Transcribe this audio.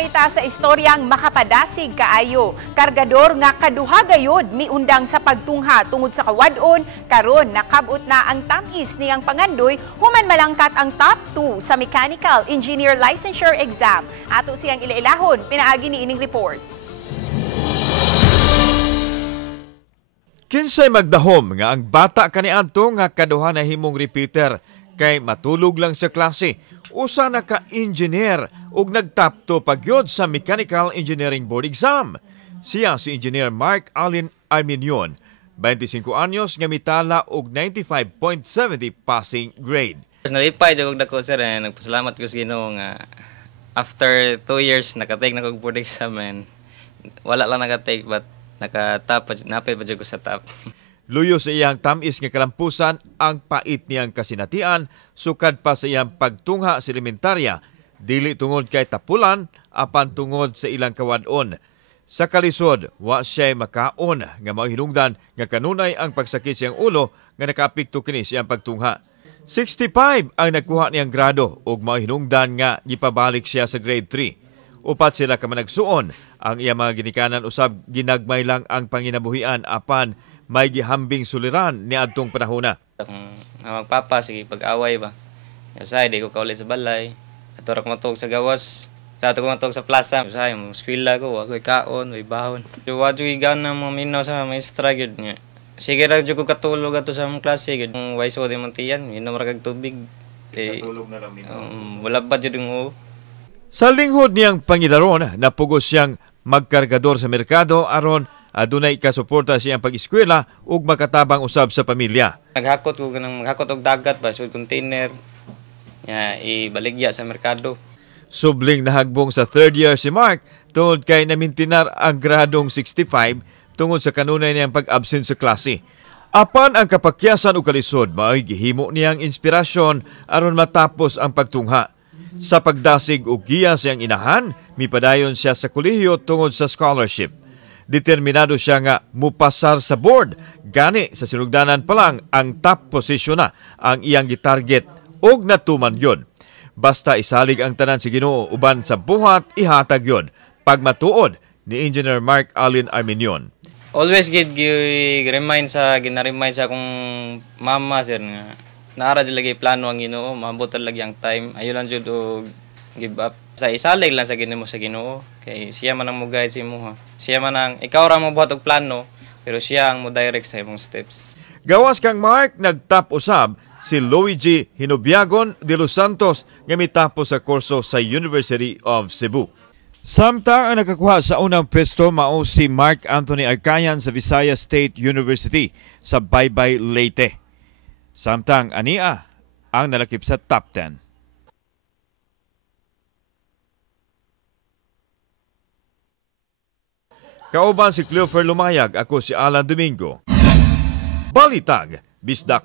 Narita sa istoryang makapadasig kaayo. Kargador nga kaduha gayod miundang sa pagtungha tungod sa kawadon, karon nakabot na ang tamis niyang pangandoy human malangkat ang top 2 sa Mechanical Engineer Licensure Exam. Ato siyang ilailahon, pinaagi ni ining report. Kinsay magdahom nga ang bata kaniadto nga kaduha na himong repeater kay matulog lang sa klase. Usa na ka-engineer ug nagtapto pagyod sa Mechanical Engineering Board Exam. Siya si Engineer Mark Allen Arminion, 25 anyos nga mitala og 95.70 passing grade. Nalipay jud og dako sir, nagpasalamat ko sa Ginoo nga after 2 years nakatake na kog board exam and wala lang nakatake but nakatap napay pa jud ko sa top. Luyo sa iyang tamis nga kalampusan ang pait niyang kasinatian sukad pa sa iyang pagtungha sa elementarya, dili tungod kay tapulan apan tungod sa ilang kawadon. Sa kalisod, wa siya makaon nga mao hinungdan nga kanunay ang pagsakit siyang ulo nga nakaapekto kini sa iyang pagtungha. 65 ang nakuha niyang grado ug mao hinungdan nga gipabalik siya sa grade 3. Upat sila ka managsuon, ang iyang mga ginikanan usab ginagmay lang ang panginabuhian apan may gihambing suliran ni adtong panahona. Ang magpapa sige pag-away ba. Say di ko kauli sa balay. Ato ra ko matog sa gawas. Sa ato ko matog sa plaza. Say mo eskwela ko, ako'y kaon, may bahon. Wa jud gana mo minaw sa maestra gyud niya. Sige ra jud ko katulog ato sa among klase gyud. Ang waiso di man tiyan, minom ra kag tubig. Katulog na lang minaw. Wala ba jud ng Sa linghod niyang pangidaron, napugos siyang magkargador sa merkado aron adunay kasuporta siyang pag-eskwela ug makatabang usab sa pamilya. Naghakot ko ganang maghakot og dagat ba sa container. Ya ibaligya sa merkado. Subling nahagbong sa 3rd year si Mark tungod kay namintinar ang gradong 65 tungod sa kanunay niyang pag-absent sa klase. Apan ang kapakyasan ug kalisod mao'y gihimo niyang inspirasyon aron matapos ang pagtungha. Sa pagdasig ug giya siyang inahan, mipadayon siya sa kolehiyo tungod sa scholarship. Determinado siya nga mupasar sa board. Gani sa sinugdanan pa lang ang top position na ang iyang gitarget ug natuman yun. Basta isalig ang tanan si Ginoo uban sa buhat ihatag yun. Pagmatuod ni Engineer Mark Allen Arminion. Always remind sa ginaremind sa akong mama sir nga naara jud lagi plano ang Ginoo, maabot lagi ang time. Ayo lang jud og give up. Sa isalig lang sa Ginoo sa Ginoo kay siya man ang mo-guide sa imo. Siya man ang ikaw ra mo buhat og plano pero siya ang mo-direct sa imong steps. Gawas kang Mark nagtap usab si Luigi Hinobiagon de los Santos nga mitapos sa kurso sa University of Cebu. Samtang ang nakakuha sa unang pwesto mao si Mark Anthony Arcayan sa Visayas State University sa Baybay, Leyte. Samtang ania ang nalakip sa top 10. Kauban si Cleofer Lumayag, ako si Alan Domingo. Balitag, Bisdak.